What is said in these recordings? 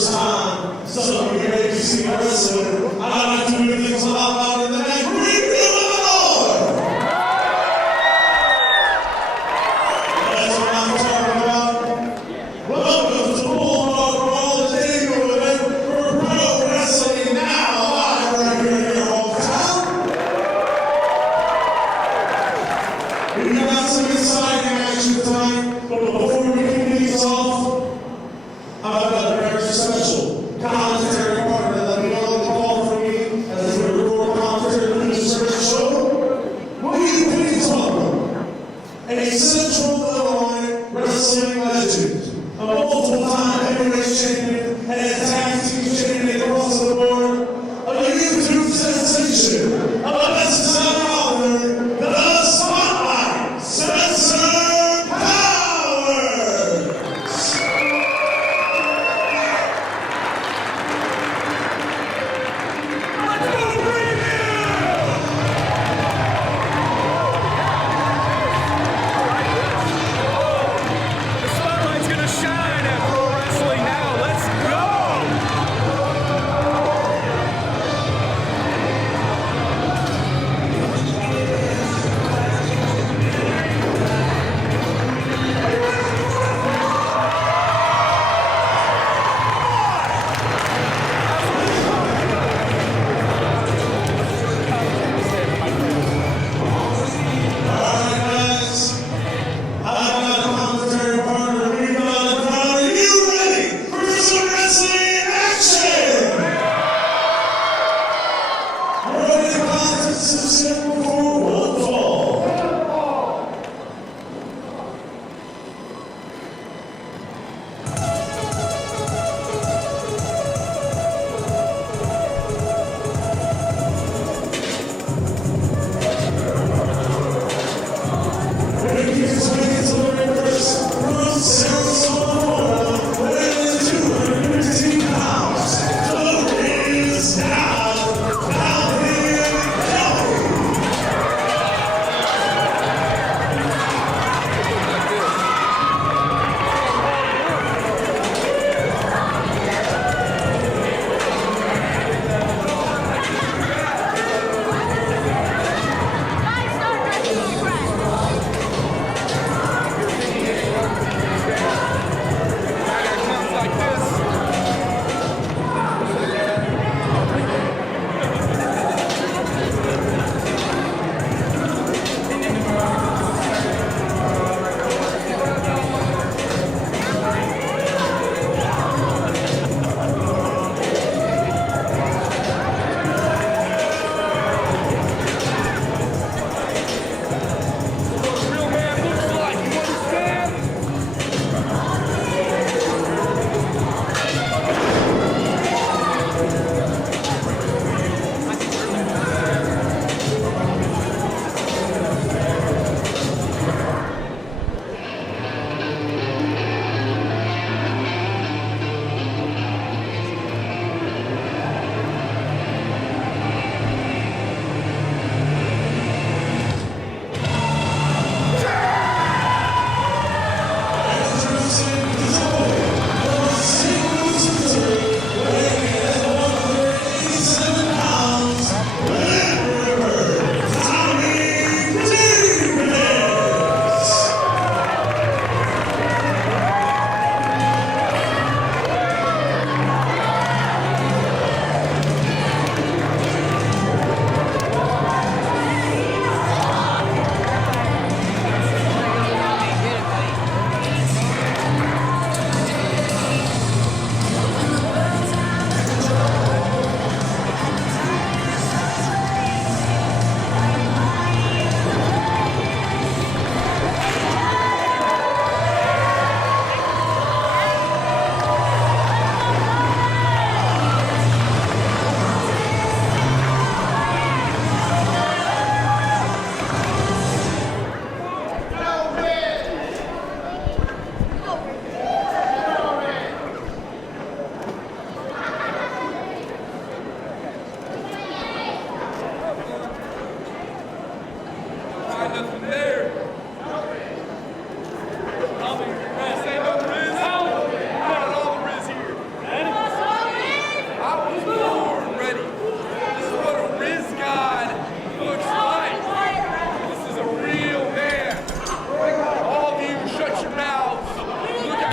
first time some of you may see wrestling, I'd like to move things along out in the name of Greenview, Illinois. That's what I'm talking about. Welcome to Bulldog Brawl, the takeover for pro wrestling now, live right here in your hometown. We got some exciting action tonight, but before we kick these off, I've got a very special commentary partner that we all call for me as we record commentary for this great show. Will you please welcome a Central Illinois wrestling legend, a multiple-time heavyweight champion, and a tag team champion across the board, a YouTube sensation, a best-selling author, the Spotlight, Spencer Powers! The spotlight's gonna shine at Pro Wrestling Now. Let's go!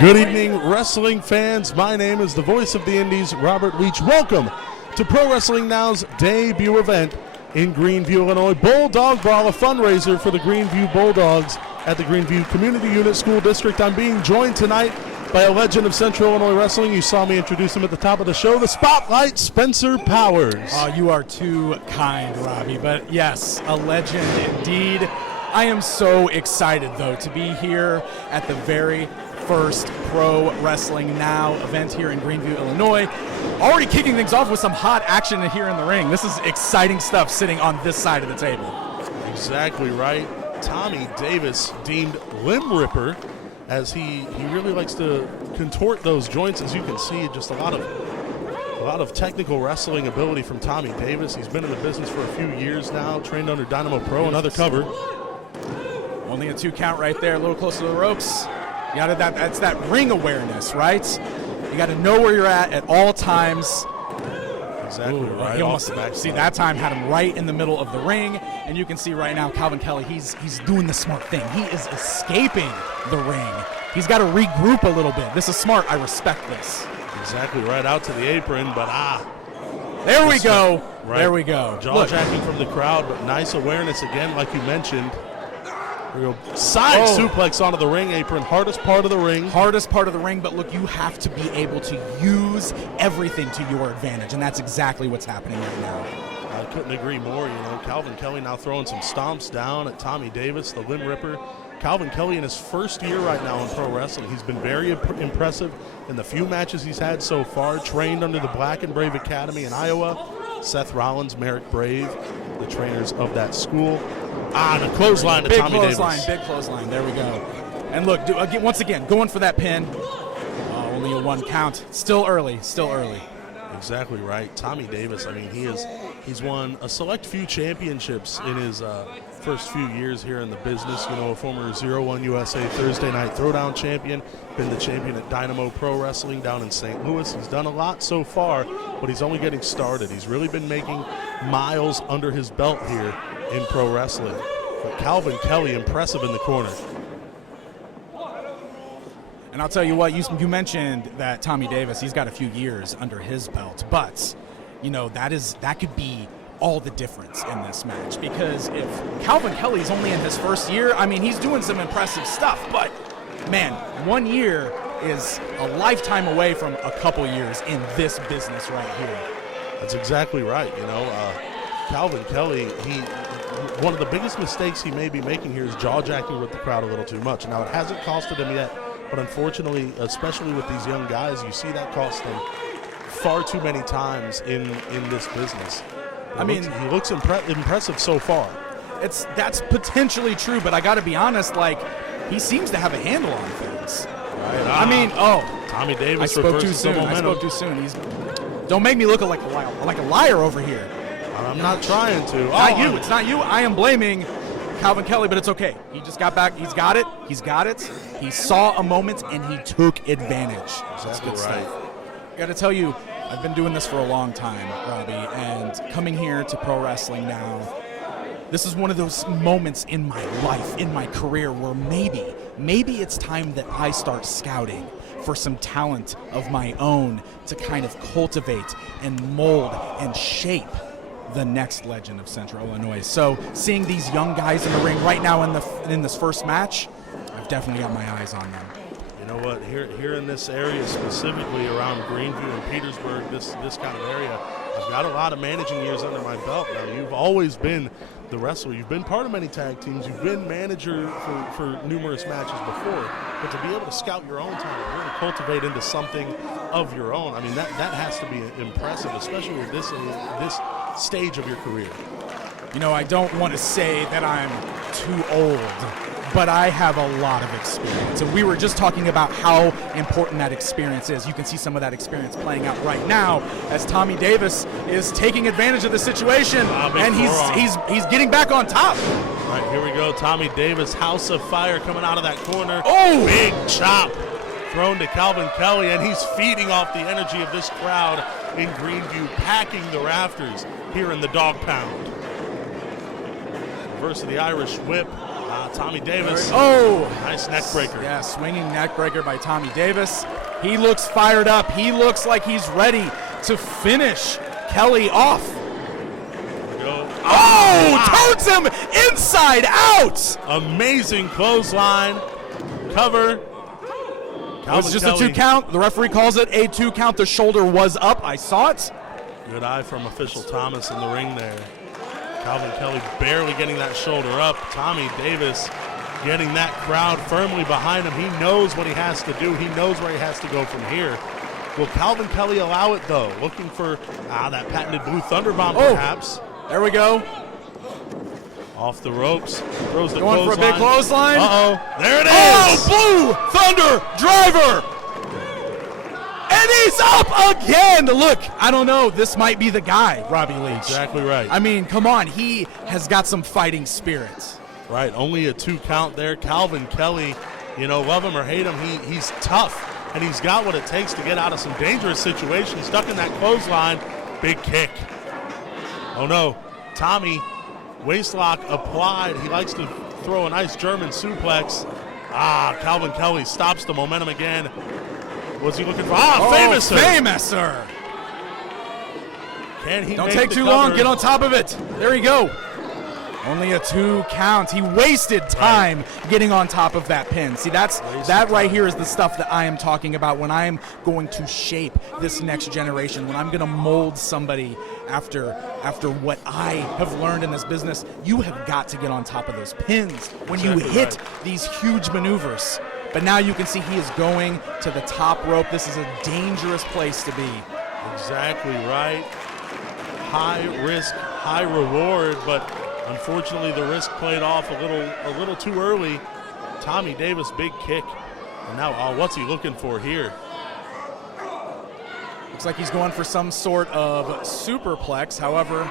Good evening, wrestling fans. My name is the voice of the Indies, Robert Leach. Welcome to Pro Wrestling Now's debut event in Greenview, Illinois. Bulldog Brawl, a fundraiser for the Greenview Bulldogs at the Greenview Community Unit School District. I'm being joined tonight by a legend of Central Illinois wrestling. You saw me introduce him at the top of the show, the Spotlight, Spencer Powers. Oh, you are too kind, Robbie. But yes, a legend indeed. I am so excited, though, to be here at the very first Pro Wrestling Now event here in Greenview, Illinois. Already kicking things off with some hot action here in the ring. This is exciting stuff sitting on this side of the table. Exactly right. Tommy Davis, deemed limb ripper, as he really likes to contort those joints. As you can see, just a lot of technical wrestling ability from Tommy Davis. He's been in the business for a few years now, trained under Dynamo Pro and other cover. Only a 2 count right there, a little closer to the ropes. You got that's that ring awareness, right? You got to know where you're at all times. Exactly right. He almost, see, that time had him right in the middle of the ring, and you can see right now Calvin Kelly, he's doing the smart thing. He is escaping the ring. He's got to regroup a little bit. This is smart. I respect this. Exactly right, out to the apron, but there we go. Right. There we go. Jaw-jacking from the crowd, but nice awareness again, like you mentioned. There we go. Side suplex onto the ring apron. Hardest part of the ring. Hardest part of the ring, but look, you have to be able to use everything to your advantage, and that's exactly what's happening right now. I couldn't agree more. You know, Calvin Kelly now throwing some stomps down at Tommy Davis, the limb ripper. Calvin Kelly in his first year right now in pro wrestling. He's been very impressive in the few matches he's had so far. Trained under the Black and Brave Academy in Iowa. Seth Rollins, Merrick Brave, the trainers of that school. And a clothesline to Tommy Davis. Big clothesline, there we go. And look, once again, going for that pin. Only a 1 count. Still early. Exactly right. Tommy Davis, I mean, he's won a select few championships in his first few years here in the business. You know, a former 0-1 USA Thursday Night Throwdown champion, been the champion at Dynamo Pro Wrestling down in St. Louis. He's done a lot so far, but he's only getting started. He's really been making miles under his belt here in pro wrestling. But Calvin Kelly, impressive in the corner. And I'll tell you what, you mentioned that Tommy Davis, he's got a few years under his belt, but you know, that could be all the difference in this match, because if Calvin Kelly's only in his first year, I mean, he's doing some impressive stuff, but man, 1 year is a lifetime away from a couple years in this business right here. That's exactly right. You know, Calvin Kelly, one of the biggest mistakes he may be making here is jaw-jacking with the crowd a little too much. Now, it hasn't costed him yet, but unfortunately, especially with these young guys, you see that cost them far too many times in this business. I mean, he looks impressive so far. That's potentially true, but I got to be honest, like, he seems to have a handle on things. Right. I mean, Tommy Davis. I spoke too soon. Don't make me look like a liar over here. I'm not trying to. It's not you. I am blaming Calvin Kelly, but it's okay. He just got back. He's got it. He saw a moment and he took advantage. That's good stuff. I got to tell you, I've been doing this for a long time, Robbie, and coming here to Pro Wrestling Now, this is one of those moments in my life, in my career, where maybe it's time that I start scouting for some talent of my own to kind of cultivate and mold and shape the next legend of Central Illinois. So seeing these young guys in the ring right now in this first match, I've definitely got my eyes on them. You know what? Here in this area, specifically around Greenview and Petersburg, this kind of area, I've got a lot of managing years under my belt now. You've always been the wrestler. You've been part of many tag teams. You've been manager for numerous matches before. But to be able to scout your own talent, really cultivate into something of your own, I mean, that has to be impressive, especially at this stage of your career. You know, I don't want to say that I'm too old, but I have a lot of experience. And we were just talking about how important that experience is. You can see some of that experience playing out right now as Tommy Davis is taking advantage of the situation, and he's getting back on top. All right, here we go. Tommy Davis, House of Fire coming out of that corner. Oh! Big chop thrown to Calvin Kelly, and he's feeding off the energy of this crowd in Greenview, packing the rafters here in the Dog Pound. Reverse of the Irish whip. Tommy Davis. Oh! Nice neck breaker. Yeah, swinging neck breaker by Tommy Davis. He looks fired up. He looks like he's ready to finish Kelly off. Oh! Wow. Turns him inside out! Amazing clothesline. Cover. It was just a 2 count. The referee calls it a 2 count. The shoulder was up. I saw it. Good eye from official Thomas in the ring there. Calvin Kelly barely getting that shoulder up. Tommy Davis getting that crowd firmly behind him. He knows what he has to do. He knows where he has to go from here. Will Calvin Kelly allow it, though? Looking for that patented blue thunder bomb, perhaps. There we go. Off the ropes. Throws the going for a big clothesline. Uh-oh. There it is. Oh, blue thunder driver. And he's up again. Look, I don't know. This might be the guy, Robbie Leach. Exactly right. I mean, come on. He has got some fighting spirit. Right. Only a 2 count there. Calvin Kelly, love him or hate him, he's tough. And he's got what it takes to get out of some dangerous situations. Stuck in that clothesline. Big kick. Oh, no. Tommy, waistlock applied. He likes to throw a nice German suplex. Calvin Kelly stops the momentum again. What's he looking for? Famouser. Famouser. Can he Don't make take the too cover? long. Get on top of it. There you go. Only a 2 count. He wasted time getting on top of that pin. See, that right here is the stuff that I am talking about when I am going to shape this next generation, when I'm going to mold somebody after what I have learned in this business. You have got to get on top of those pins when you hit these huge maneuvers. But now you can see he is going to the top rope. This is a dangerous place to be. Exactly right. High risk, high reward, but unfortunately, the risk played off a little too early. Tommy Davis, big kick. And now, what's he looking for here? Looks like he's going for some sort of superplex. However,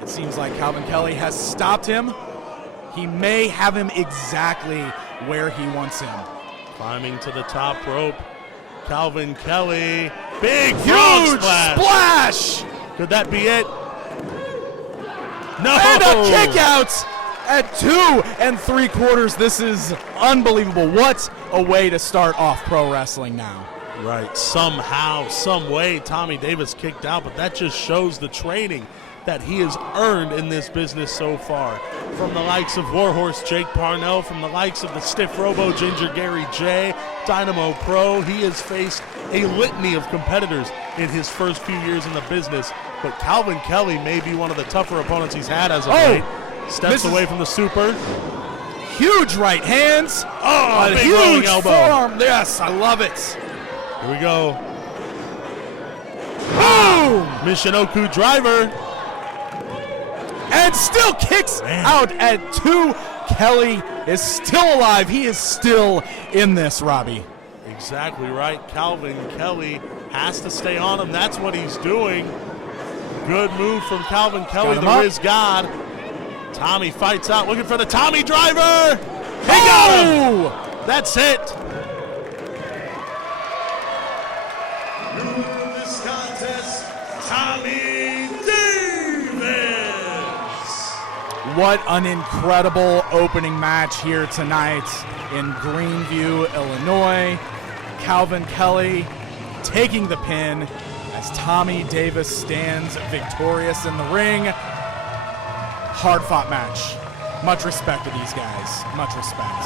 it seems like Calvin Kelly has stopped him. He may have him exactly where he wants him. Climbing to the top rope. Calvin Kelly, big huge splash. Could that be it? No! And a kick out at 2 3/4. This is unbelievable. What a way to start off pro wrestling now. Right. Somehow, some way, Tommy Davis kicked out, but that just shows the training that he has earned in this business so far. From the likes of Warhorse Jake Parnell, from the likes of the Stiff Robo Ginger Gary J, Dynamo Pro, he has faced a litany of competitors in his first few years in the business. But Calvin Kelly may be one of the tougher opponents he's had as of late. Steps away from the super. Huge right hands. A big huge elbow. forearm. Yes, I love it. Here we go. Boom! Michinoku driver. And still kicks out at 2. Kelly is still alive. He is still in this, Robbie. Exactly right. Calvin Kelly has to stay on him. That's what he's doing. Good move from Calvin Kelly, the Riz God. Tommy fights out, looking for the Tommy driver. He got him. That's it. Winner of this contest, Tommy Davis. What an incredible opening match here tonight in Greenview, Illinois. Calvin Kelly taking the pin as Tommy Davis stands victorious in the ring. Hard-fought match. Much respect to these guys. Much respect.